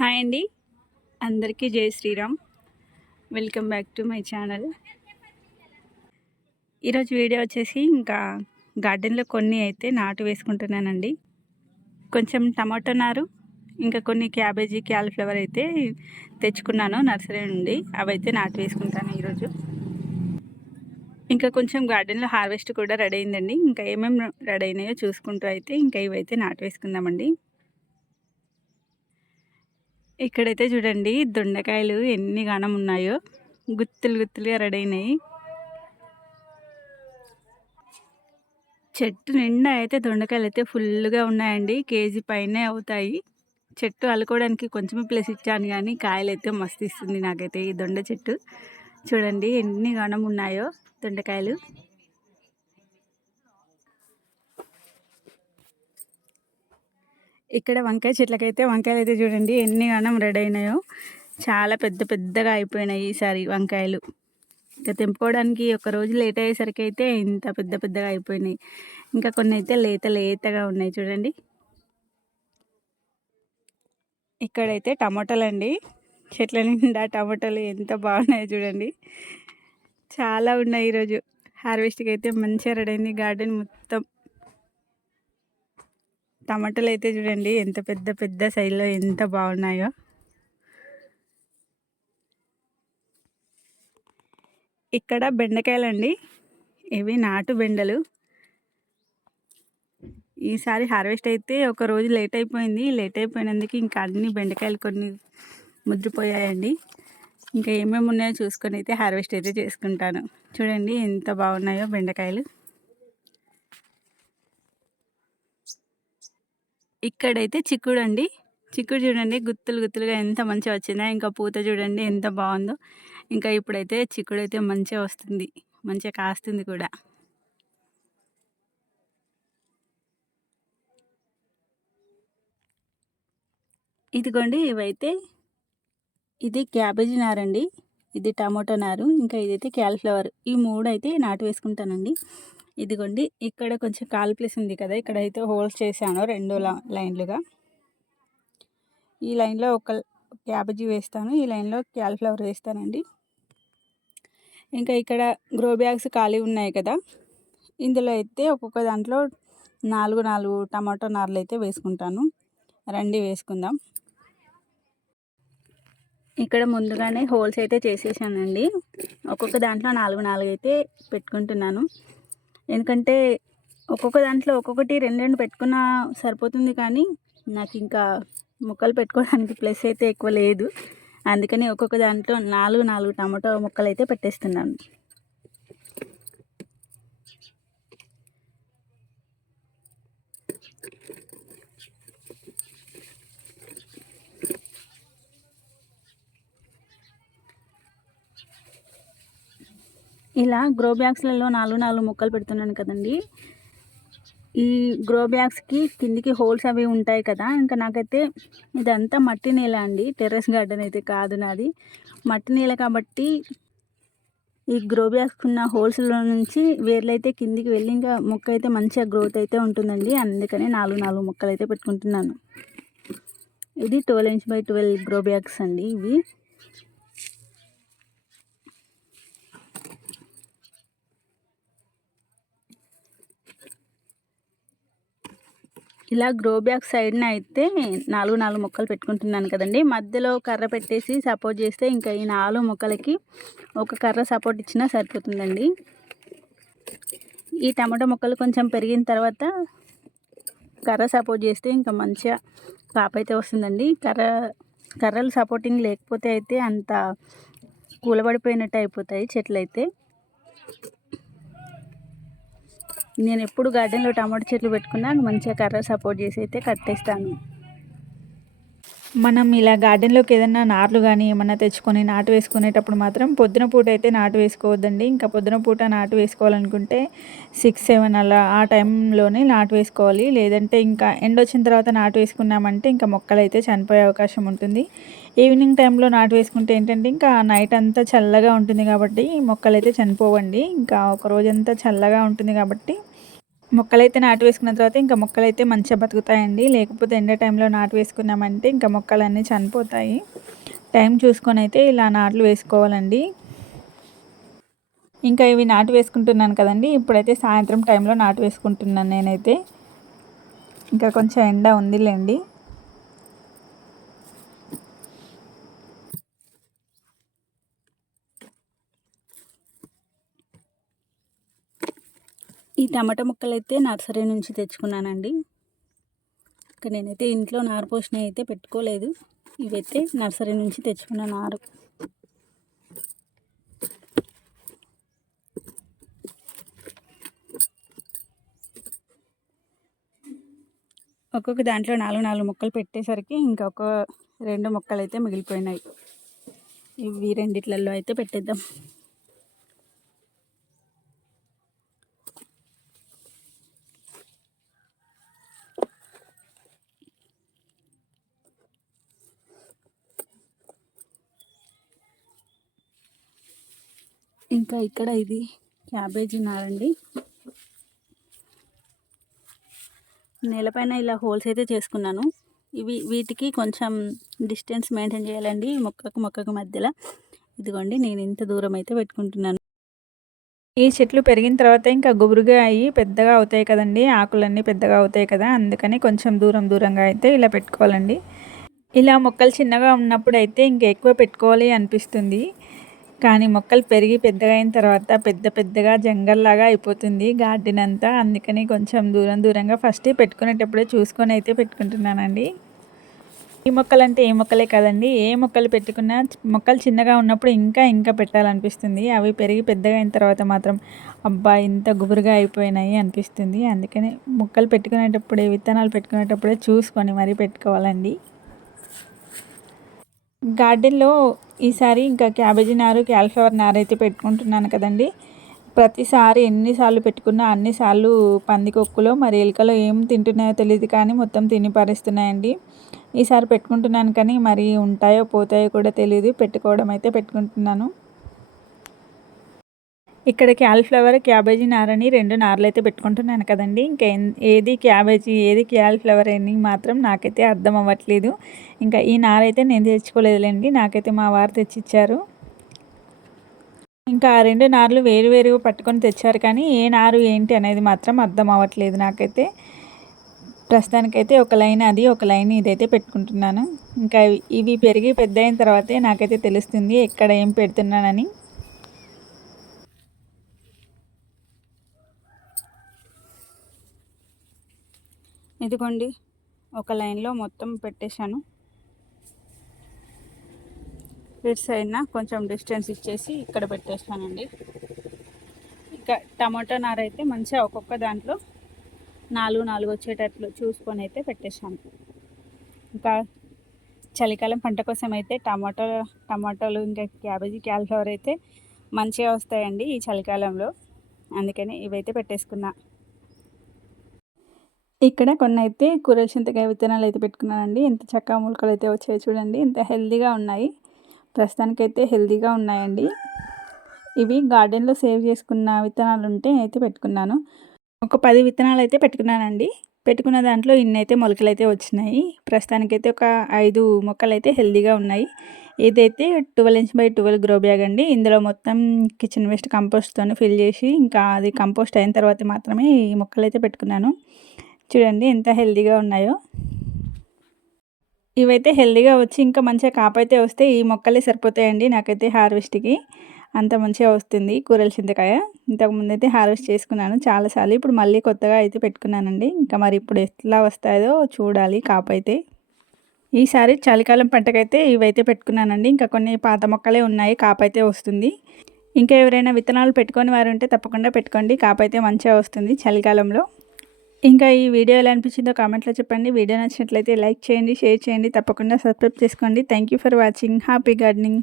Hi అండి. అందరికీ జై Sriram. Welcome back to my channel ఈరోజు వీడియో వచ్చేసి ఇంకా గార్డెన్లో కొన్ని అయితే నాటు వేసుకుంటున్నానండి. కొంచెం టమాటో నారు ఇంకా కొన్ని క్యాబేజీ క్యాలిఫ్లవర్ అయితే తెచ్చుకున్నాను నర్సరీ నుండి. అవైతే నాటు వేసుకుంటాను ఈరోజు. ఇంకా కొంచెం గార్డెన్లో హార్వెస్ట్ కూడా రెడీ అయిందండి. ఇంకా ఏమేమి రెడీ అయినాయో చూసుకుంటూ అయితే ఇంకా ఇవైతే నాటు వేసుకుందామండి. ఇక్కడైతే చూడండి దొండకాయలు ఎన్ని గానం ఉన్నాయో. గుత్తులు గుత్తులుగా రెడీ అయినాయి చెట్టు నిండా అయితే దొండకాయలు అయితే ఫుల్గా ఉన్నాయండి. కేజీ పైనే అవుతాయి. చెట్టు అల్లుకోవడానికి కొంచెమే ప్లేస్ ఇచ్చాను కానీ కాయలు అయితే మస్తు ఇస్తుంది నాకైతే ఈ దొండ చెట్టు. చూడండి ఎన్ని గణం ఉన్నాయో దొండకాయలు. ఇక్కడ వంకాయ చెట్లకైతే వంకాయలు అయితే చూడండి ఎన్ని గానం రెడీ అయినాయో. చాలా పెద్ద పెద్దగా అయిపోయినాయి ఈసారి వంకాయలు. ఇంకా తెంపుకోవడానికి ఒక రోజు లేట్ అయ్యేసరికి అయితే ఇంత పెద్ద పెద్దగా అయిపోయినాయి. ఇంకా కొన్ని అయితే లేత లేతగా ఉన్నాయి చూడండి. ఇక్కడైతే టమాటాలు అండి చెట్ల నిండా టమాటాలు ఎంత బాగున్నాయో చూడండి. చాలా ఉన్నాయి ఈరోజు. హార్వెస్ట్కి అయితే మంచిగా రెడీ అయింది. గార్డెన్ మొత్తం. టమాటాలు అయితే చూడండి ఎంత పెద్ద పెద్ద సైజులో ఎంత బాగున్నాయో. ఇక్కడ బెండకాయలు అండి ఇవి నాటు బెండలు. ఈసారి హార్వెస్ట్ అయితే ఒక రోజు లేట్ అయిపోయింది. లేట్ అయిపోయినందుకు ఇంకా అన్ని బెండకాయలు కొన్ని ముద్రిపోయాయండి. ఇంకా ఏమేమి ఉన్నాయో చూసుకొని అయితే హార్వెస్ట్ అయితే చేసుకుంటాను. చూడండి ఎంత బాగున్నాయో బెండకాయలు. ఇక్కడైతే చిక్కుడు అండి చిక్కుడు చూడండి గుత్తులు గుత్తులుగా ఎంత మంచిగా వచ్చిందో ఇంకా పూత చూడండి ఎంత బాగుందో. ఇంకా ఇప్పుడైతే చిక్కుడు అయితే మంచిగా వస్తుంది. మంచిగా కాస్తుంది కూడా. ఇదిగోండి ఇవైతే ఇది క్యాబేజీ నారండి. ఇది టమాటో నారు ఇంకా ఇదైతే క్యాలిఫ్లవర్. ఈ మూడు అయితే నాటు వేసుకుంటానండి. ఇదిగోండి ఇక్కడ కొంచెం కాల్ ప్లేస్ ఉంది కదా ఇక్కడ అయితే హోల్స్ చేశాను రెండు లైన్లుగా. ఈ లైన్లో ఒక క్యాబేజీ వేస్తాను ఈ లైన్లో క్యాలిఫ్లవర్ వేస్తానండి. ఇంకా ఇక్కడ గ్రో బ్యాగ్స్ ఖాళీ ఉన్నాయి కదా ఇందులో అయితే ఒక్కొక్క దాంట్లో నాలుగు నాలుగు టమాటో నార్లు అయితే వేసుకుంటాను. రండి వేసుకుందాం. ఇక్కడ ముందుగానే హోల్స్ అయితే చేసేసానండి. ఒక్కొక్క దాంట్లో నాలుగు నాలుగు అయితే పెట్టుకుంటున్నాను. ఎందుకంటే ఒక్కొక్క దాంట్లో ఒక్కొక్కటి రెండు రెండు పెట్టుకున్నా సరిపోతుంది కానీ నాకు ఇంకా ముక్కలు పెట్టుకోవడానికి ప్లస్ అయితే ఎక్కువ లేదు. అందుకని ఒక్కొక్క దాంట్లో నాలుగు నాలుగు టమాటో ముక్కలు అయితే పెట్టేస్తున్నాను. ఇలా గ్రో బ్యాగ్స్లలో నాలుగు నాలుగు మొక్కలు పెడుతున్నాను కదండి. ఈ గ్రో బ్యాగ్స్కి కిందికి హోల్స్ అవి ఉంటాయి కదా ఇంకా నాకైతే ఇదంతా మట్టి నేల అండి. టెర్రస్ గార్డెన్ అయితే కాదు నాది. మట్టి నేల కాబట్టి ఈ గ్రో బ్యాగ్స్కి ఉన్న హోల్స్లో నుంచి వేర్లైతే కిందికి వెళ్ళి ఇంకా మొక్క అయితే మంచిగా గ్రోత్ అయితే ఉంటుందండి. అందుకనే నాలుగు నాలుగు మొక్కలు అయితే పెట్టుకుంటున్నాను. ఇది twelve inch by twelve grow bags అండి ఇవి. ఇలా గ్రో బ్యాగ్ సైడ్న అయితే నాలుగు నాలుగు మొక్కలు పెట్టుకుంటున్నాను కదండి. మధ్యలో కర్ర పెట్టేసి సపోర్ట్ చేస్తే ఇంకా ఈ నాలుగు మొక్కలకి ఒక కర్ర సపోర్ట్ ఇచ్చినా సరిపోతుందండి. ఈ టమాటో మొక్కలు కొంచెం పెరిగిన తర్వాత కర్ర సపోర్ట్ చేస్తే ఇంకా మంచిగా కాపు అయితే వస్తుందండి. కర్ర కర్రలు సపోర్టింగ్ లేకపోతే అయితే అంత కూలబడిపోయినట్టు అయిపోతాయి చెట్లు అయితే నేను ఎప్పుడు గార్డెన్లో టమాటో చెట్లు పెట్టుకున్నా మంచిగా కర్ర సపోర్ట్ చేసి అయితే కట్టేస్తాను. మనం ఇలా గార్డెన్లోకి ఏదైనా నార్లు కానీ ఏమన్నా తెచ్చుకొని నాటు వేసుకునేటప్పుడు మాత్రం పొద్దున పూట అయితే నాటు వేసుకోవద్దండి. ఇంకా పొద్దున పూట నాటు వేసుకోవాలనుకుంటే సిక్స్ సెవెన్ అలా ఆ టైంలోనే నాటు వేసుకోవాలి. లేదంటే ఇంకా ఎండ వచ్చిన తర్వాత నాటు వేసుకున్నామంటే ఇంకా మొక్కలు అయితే చనిపోయే అవకాశం ఉంటుంది. ఈవినింగ్ టైంలో నాటు వేసుకుంటే ఏంటంటే ఇంకా నైట్ అంతా చల్లగా ఉంటుంది కాబట్టి మొక్కలు అయితే చనిపోవండి. ఇంకా ఒక రోజంతా చల్లగా ఉంటుంది కాబట్టి మొక్కలైతే నాటు వేసుకున్న తర్వాత ఇంకా మొక్కలైతే మంచిగా బతుకుతాయండి. లేకపోతే ఎండ టైంలో నాటు వేసుకున్నామంటే ఇంకా మొక్కలన్నీ చనిపోతాయి. టైం చూసుకొని అయితే ఇలా నాట్లు వేసుకోవాలండి. ఇంకా ఇవి నాటు వేసుకుంటున్నాను కదండి. ఇప్పుడైతే సాయంత్రం టైంలో నాటు వేసుకుంటున్నాను నేనైతే. ఇంకా కొంచెం ఎండ ఉందిలేండి. ఈ టమాటా ముక్కలు అయితే నర్సరీ నుంచి తెచ్చుకున్నానండి. ఇంకా నేనైతే ఇంట్లో నారు పోషణ అయితే పెట్టుకోలేదు. ఇవైతే నర్సరీ నుంచి తెచ్చుకున్న నారు. ఒక్కొక్క దాంట్లో నాలుగు నాలుగు ముక్కలు పెట్టేసరికి ఇంకొక రెండు ముక్కలు అయితే మిగిలిపోయినాయి. ఇవి రెండిట్లలో అయితే పెట్టేద్దాం. ఇంకా ఇక్కడ ఇది క్యాబేజీ నారండి. నేలపైన ఇలా హోల్స్ అయితే చేసుకున్నాను. ఇవి వీటికి కొంచెం డిస్టెన్స్ మెయింటైన్ చేయాలండి మొక్కకు మొక్కకు మధ్యలో. ఇదిగోండి నేను ఇంత దూరం అయితే పెట్టుకుంటున్నాను. ఈ చెట్లు పెరిగిన తర్వాత ఇంకా గుబురుగా అయ్యి పెద్దగా అవుతాయి కదండి ఆకులన్నీ పెద్దగా అవుతాయి కదా అందుకని కొంచెం దూరం దూరంగా అయితే ఇలా పెట్టుకోవాలండి. ఇలా మొక్కలు చిన్నగా ఉన్నప్పుడు అయితే ఇంకా ఎక్కువ పెట్టుకోవాలి అనిపిస్తుంది. కానీ మొక్కలు పెరిగి పెద్దగా అయిన తర్వాత పెద్ద పెద్దగా జంగల్లాగా అయిపోతుంది గార్డెన్ అంతా అందుకని కొంచెం దూరం దూరంగా ఫస్ట్ పెట్టుకునేటప్పుడే చూసుకొని అయితే పెట్టుకుంటున్నానండి. ఈ మొక్కలు అంటే ఏ మొక్కలే కదండి. ఏ మొక్కలు పెట్టుకున్నా మొక్కలు చిన్నగా ఉన్నప్పుడు ఇంకా ఇంకా పెట్టాలనిపిస్తుంది. అవి పెరిగి పెద్దగా అయిన తర్వాత మాత్రం అబ్బా ఇంత గుబురుగా అయిపోయినాయి అనిపిస్తుంది. అందుకని మొక్కలు పెట్టుకునేటప్పుడే విత్తనాలు పెట్టుకునేటప్పుడే చూసుకొని మరీ పెట్టుకోవాలండి. గార్డెన్లో ఈసారి ఇంకా క్యాబేజీ నారు క్యాలిఫ్లవర్ నారు అయితే పెట్టుకుంటున్నాను కదండి. ప్రతిసారి ఎన్నిసార్లు పెట్టుకున్నా అన్నిసార్లు పందికొక్కులో మరి ఎలుకలో ఏం తింటున్నాయో తెలియదు కానీ మొత్తం తిని పరిస్తున్నాయండి. ఈసారి పెట్టుకుంటున్నాను కానీ మరి ఉంటాయో పోతాయో కూడా తెలియదు పెట్టుకోవడం అయితే పెట్టుకుంటున్నాను. ఇక్కడ క్యాలిఫ్లవర్ క్యాబేజీ నారని రెండు నార్లు అయితే పెట్టుకుంటున్నాను కదండి. ఇంకా ఏది క్యాబేజీ ఏది క్యాలిఫ్లవర్ అని మాత్రం నాకైతే అర్థం అవ్వట్లేదు. ఇంకా ఈ నార అయితే నేను తెచ్చుకోలేదులేండి. నాకైతే మా వారు తెచ్చిచ్చారు. ఇంకా ఆ రెండు నార్లు వేరు వేరుగా పట్టుకొని తెచ్చారు కానీ ఏ నారు ఏంటి అనేది మాత్రం అర్థం అవ్వట్లేదు నాకైతే. ప్రస్తుతానికైతే ఒక లైన్ అది ఒక లైన్ ఇదైతే పెట్టుకుంటున్నాను. ఇంకా ఇవి పెరిగి పెద్ద అయిన తర్వాతే నాకైతే తెలుస్తుంది ఎక్కడ ఏం పెడుతున్నానని. ఇదిగోండి ఒక లైన్లో మొత్తం పెట్టేశాను. ఇటు సైడ్న కొంచెం డిస్టెన్స్ ఇచ్చేసి ఇక్కడ పెట్టేస్తానండి. ఇంకా టమాటా నార అయితే మంచిగా ఒక్కొక్క దాంట్లో నాలుగు నాలుగు వచ్చేటట్లు చూసుకొని అయితే పెట్టేశాను. ఇంకా చలికాలం పంట కోసం అయితే టమాటో టమాటోలు ఇంకా క్యాబేజీ క్యాలిఫ్లవర్ అయితే మంచిగా వస్తాయండి ఈ చలికాలంలో. అందుకని ఇవైతే పెట్టేసుకున్నా. ఇక్కడ కొన్ని అయితే కూరల చింతకాయ విత్తనాలు అయితే పెట్టుకున్నానండి. ఎంత చక్కగా మొలకలు అయితే వచ్చాయో చూడండి. ఎంత హెల్దీగా ఉన్నాయి. ప్రస్తుతానికైతే హెల్దీగా ఉన్నాయండి. ఇవి గార్డెన్లో సేవ్ చేసుకున్న విత్తనాలు ఉంటే అయితే పెట్టుకున్నాను. ఒక పది విత్తనాలు అయితే పెట్టుకున్నానండి. పెట్టుకున్న దాంట్లో ఇన్ని అయితే మొలకలు అయితే వచ్చినాయి. ప్రస్తుతానికైతే ఒక ఐదు మొక్కలు అయితే హెల్దీగా ఉన్నాయి. ఇదైతే twelve inch by twelve grow bag అండి. ఇందులో మొత్తం కిచెన్ వేస్ట్ కంపోస్ట్తో ఫిల్ చేసి ఇంకా అది కంపోస్ట్ అయిన తర్వాత మాత్రమే ఈ మొక్కలు అయితే పెట్టుకున్నాను. చూడండి ఎంత హెల్దీగా ఉన్నాయో. ఇవైతే హెల్దీగా వచ్చి ఇంకా మంచిగా కాపైతే వస్తే ఈ మొక్కలే సరిపోతాయండి నాకైతే హార్వెస్ట్కి. అంత మంచిగా వస్తుంది కూరల చింతకాయ. ఇంతకుముందు అయితే హార్వెస్ట్ చేసుకున్నాను చాలాసార్లు ఇప్పుడు మళ్ళీ కొత్తగా అయితే పెట్టుకున్నానండి. ఇంకా మరి ఇప్పుడు ఎట్లా వస్తాయో చూడాలి కాపైతే. ఈసారి చలికాలం పంటకైతే ఇవైతే పెట్టుకున్నానండి. ఇంకా కొన్ని పాత మొక్కలే ఉన్నాయి కాపైతే వస్తుంది. ఇంకా ఎవరైనా విత్తనాలు పెట్టుకొని వారు ఉంటే తప్పకుండా పెట్టుకోండి కాపైతే మంచిగా వస్తుంది చలికాలంలో. ఇంకా ఈ వీడియో ఎలా అనిపించిందో కామెంట్లో చెప్పండి. వీడియో నచ్చినట్లయితే లైక్ చేయండి షేర్ చేయండి. తప్పకుండా సబ్స్క్రైబ్ చేసుకోండి. Thank for watching happy gardening